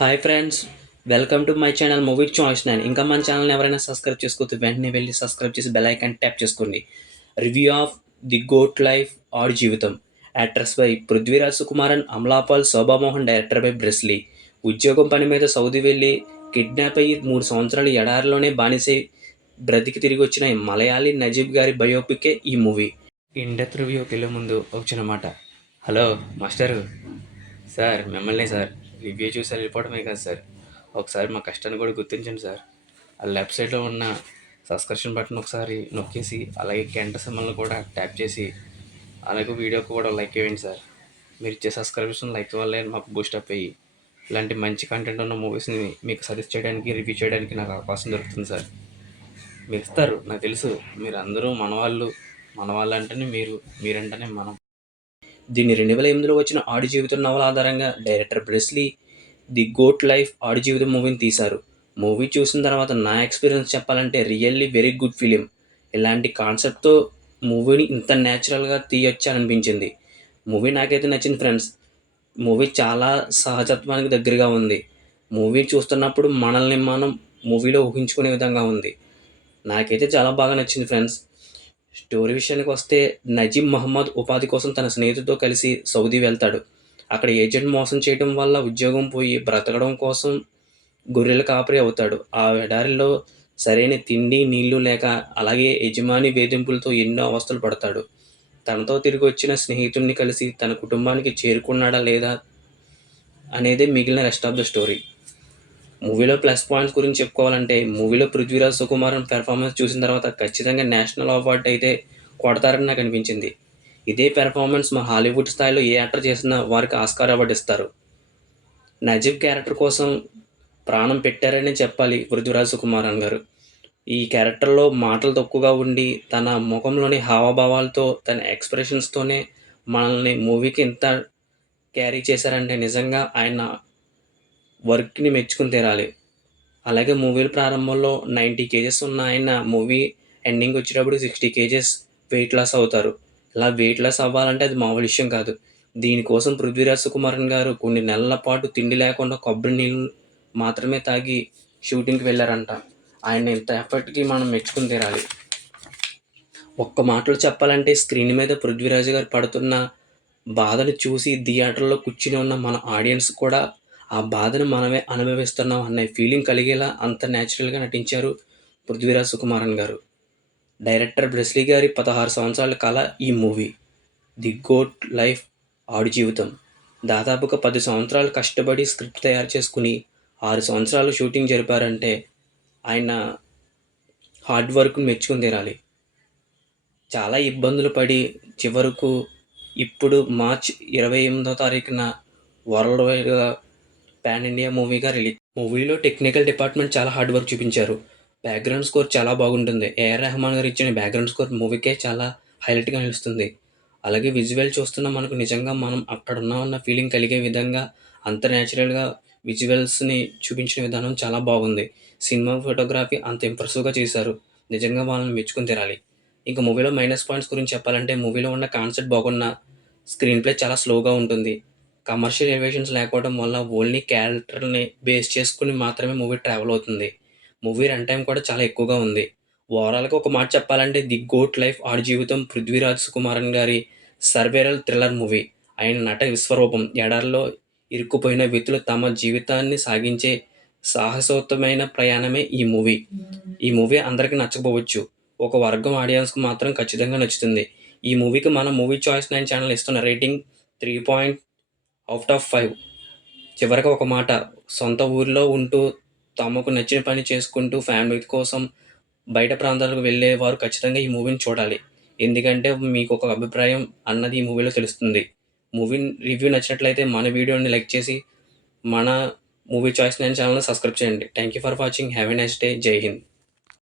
Hi friends, welcome to my channel movie choice 9. ఇంకా మన ఛానల్ని ఎవరైనా సబ్స్క్రైబ్ చేసుకోవద్దు, వెంటనే వెళ్ళి సబ్స్క్రైబ్ చేసి బెల్ ఐకాన్ ట్యాప్ చేసుకోండి. Review of the goat life Audi జీవితం. Actors by Prithviraj Sukumaran, Amala Paul, శోభామోహన్. Director by బ్రెస్లీ. ఉద్యోగం పని మీద సౌదీ వెళ్ళి కిడ్నాప్ అయ్యి 3 సంవత్సరాలు ఎడారిలోనే బానిసై బ్రతికి తిరిగి వచ్చిన మలయాళీ నజీబ్ గారి బయోపికే ఈ మూవీ. ఇన్ డెప్త్ రివ్యూకి వెళ్ళే ముందు ఒక చిన్న మాట. హలో మాస్టరు సార్, మిమ్మల్ని సార్. రివ్యూ చూసి వెళ్ళిపోవడమే కాదు సార్, ఒకసారి మా కష్టాన్ని కూడా గుర్తించండి సార్. ఆ లెఫ్ట్ సైడ్లో ఉన్న సబ్స్క్రిప్షన్ బటన్ ఒకసారి నొక్కేసి, అలాగే గంట సింబల్ని కూడా ట్యాప్ చేసి, అలాగే వీడియోకి కూడా లైక్ ఇవ్వండి సార్. మీరు ఇచ్చే సబ్స్క్రిప్షన్ లైక్ వల్లే మాకు బూస్టప్ అయ్యి ఇలాంటి మంచి కంటెంట్ ఉన్న మూవీస్ని మీకు సజెస్ట్ చేయడానికి, రివ్యూ చేయడానికి నాకు అవకాశం దొరుకుతుంది సార్. మీరు ఇస్తారు, నాకు తెలుసు. మీరు అందరూ మనవాళ్ళు అంటేనే మీరంటేనే మనం. దీన్ని 2008లో వచ్చిన ఆడి జీవితం నవల ఆధారంగా director బ్రెస్లీ the goat life Audi జీవితం మూవీని తీశారు. మూవీ చూసిన తర్వాత నా ఎక్స్పీరియన్స్ చెప్పాలంటే రియల్లీ వెరీ గుడ్ ఫిలిం. ఇలాంటి కాన్సెప్ట్తో మూవీని ఇంత న్యాచురల్గా తీయొచ్చు అనిపించింది. మూవీ నాకైతే నచ్చింది ఫ్రెండ్స్. మూవీ చాలా సహజత్వానికి దగ్గరగా ఉంది. మూవీ చూస్తున్నప్పుడు మనల్ని మనం మూవీలో ఊహించుకునే విధంగా ఉంది. నాకైతే చాలా బాగా నచ్చింది ఫ్రెండ్స్. స్టోరీ విషయానికి వస్తే, నజీబ్ మహమ్మద్ ఉపాధి కోసం తన స్నేహితుడితో కలిసి సౌదీ వెళ్తాడు. అక్కడ ఏజెంట్ మోసం చేయడం వల్ల ఉద్యోగం పోయి బ్రతకడం కోసం గొర్రెల కాపరి అవుతాడు. ఆ ఎడారిలో సరైన తిండి నీళ్లు లేక, అలాగే యజమాని వేధింపులతో ఎన్నో అవస్థలు పడతాడు. తనతో తిరిగి వచ్చిన స్నేహితుడిని కలిసి తన కుటుంబానికి చేరుకున్నాడా లేదా అనేదే మిగిలిన రెస్ట్ ఆఫ్ ద స్టోరీ. మూవీలో ప్లస్ పాయింట్స్ గురించి చెప్పుకోవాలంటే, మూవీలో పృథ్వీరాజ్ సుకుమారన్ పెర్ఫార్మెన్స్ చూసిన తర్వాత ఖచ్చితంగా నేషనల్ అవార్డు అయితే కొడతారని నాకు అనిపించింది. ఇదే పెర్ఫార్మెన్స్ మా హాలీవుడ్ స్థాయిలో ఏ యాక్టర్ చేసినా వారికి ఆస్కార్ అవార్డు ఇస్తారు. నజీబ్ క్యారెక్టర్ కోసం ప్రాణం పెట్టారని చెప్పాలి పృథ్వీరాజ్ సుకుమారన్ గారు. ఈ క్యారెక్టర్లో మాటలు తక్కువగా ఉండి, తన ముఖంలోని హావభావాలతో, తన ఎక్స్ప్రెషన్స్తోనే మనల్ని మూవీకి ఇంత క్యారీ చేశారంటే నిజంగా ఆయన వర్క్ని మెచ్చుకుని తీరాలి. అలాగే మూవీ ప్రారంభంలో 90 కేజెస్ ఉన్న ఆయన మూవీ ఎండింగ్ వచ్చేటప్పుడు 60 కేజెస్ వెయిట్ లాస్ అవుతారు. ఇలా వెయిట్ లాస్ అవ్వాలంటే అది మామూలు విషయం కాదు. దీనికోసం పృథ్వీరాజ్ సుకుమారన్ గారు కొన్ని నెలల పాటు తిండి లేకుండా కొబ్బరి నీళ్ళు మాత్రమే తాగి షూటింగ్కి వెళ్ళారంట. ఆయన ఇంత ఎఫర్ట్కి మనం మెచ్చుకుని తీరాలి. ఒక్క మాటలో చెప్పాలంటే, స్క్రీన్ మీద పృథ్వీరాజ్ గారు పడుతున్న బాధను చూసి థియేటర్లో కూర్చుని ఉన్న మన ఆడియన్స్ కూడా ఆ బాధను మనమే అనుభవిస్తున్నాం అనే ఫీలింగ్ కలిగేలా అంత న్యాచురల్గా నటించారు పృథ్వీరాజ్ సుకుమారన్ గారు. డైరెక్టర్ బ్రెస్లీ గారి 16 సంవత్సరాల కళ ఈ movie the goat life Audi జీవితం. దాదాపుగా 10 సంవత్సరాలు కష్టపడి స్క్రిప్ట్ తయారు చేసుకుని 6 సంవత్సరాలు షూటింగ్ జరిపారంటే ఆయన హార్డ్ వర్క్ని మెచ్చుకుని తీరాలి. చాలా ఇబ్బందులు పడి చివరకు ఇప్పుడు మార్చ్ 28వ తారీఖున వరల్డ్ వైడ్గా పాన్ ఇండియా మూవీగా రిలీజ్. మూవీలో టెక్నికల్ డిపార్ట్మెంట్ చాలా హార్డ్ వర్క్ చూపించారు. బ్యాక్గ్రౌండ్ స్కోర్ చాలా బాగుంటుంది. ఏఆర్ రెహమాన్ గారు ఇచ్చిన బ్యాక్గ్రౌండ్ స్కోర్ మూవీకే చాలా హైలైట్గా నిలుస్తుంది. అలాగే విజువల్ చూస్తున్న మనకు నిజంగా మనం అక్కడ ఉన్నామన్న ఫీలింగ్ కలిగే విధంగా అంత న్యాచురల్గా విజువల్స్ని చూపించిన విధానం చాలా బాగుంది. సినిమా ఫోటోగ్రఫీ అంత ఇంప్రెసివ్గా చేశారు. నిజంగా వాళ్ళని మెచ్చుకుని తీరాలి. ఇంకా మూవీలో మైనస్ పాయింట్స్ గురించి చెప్పాలంటే, మూవీలో ఉన్న కాన్సెప్ట్ బాగున్న స్క్రీన్ ప్లే చాలా స్లోగా ఉంటుంది. కమర్షియల్ ఎలివేషన్స్ లేకపోవడం వల్ల ఓన్లీ క్యారెక్టర్ని బేస్ చేసుకుని మాత్రమే మూవీ ట్రావెల్ అవుతుంది. మూవీ రన్ టైం కూడా చాలా ఎక్కువగా ఉంది. ఓవరాల్గా ఒక మాట చెప్పాలంటే, ది గోట్ లైఫ్ ఆడి జీవితం పృథ్వీరాజ్ సుకుమారన్ గారి సర్వైవల్ థ్రిల్లర్ మూవీ. ఆయన నట విశ్వరూపం. ఎడారిలో ఇరుక్కుపోయిన వ్యక్తులు తమ జీవితాన్ని సాగించే సాహసోత్తమైన ప్రయాణమే ఈ మూవీ. ఈ మూవీ అందరికీ నచ్చకపోవచ్చు, ఒక వర్గం ఆడియన్స్కి మాత్రం ఖచ్చితంగా నచ్చుతుంది. ఈ మూవీకి మన మూవీ చాయిస్ 9 ఛానల్ ఇస్తున్న రేటింగ్ 3.5/5. చివరిగా ఒక మాట, సొంత ఊరిలో ఉంటూ తమకు నచ్చిన పని చేసుకుంటూ ఫ్యామిలీ కోసం బయట ప్రాంతాలకు వెళ్ళే వారు ఖచ్చితంగా ఈ మూవీని చూడాలి. ఎందుకంటే మీకు ఒక అభిప్రాయం అన్నది ఈ మూవీలో తెలుస్తుంది. మూవీ రివ్యూ నచ్చినట్లయితే మన వీడియోని లైక్ చేసి మన మూవీ చాయిస్ 9 ఛానల్ని సబ్స్క్రైబ్ చేయండి. Thank you for watching. Have a nice day. జై హింద్.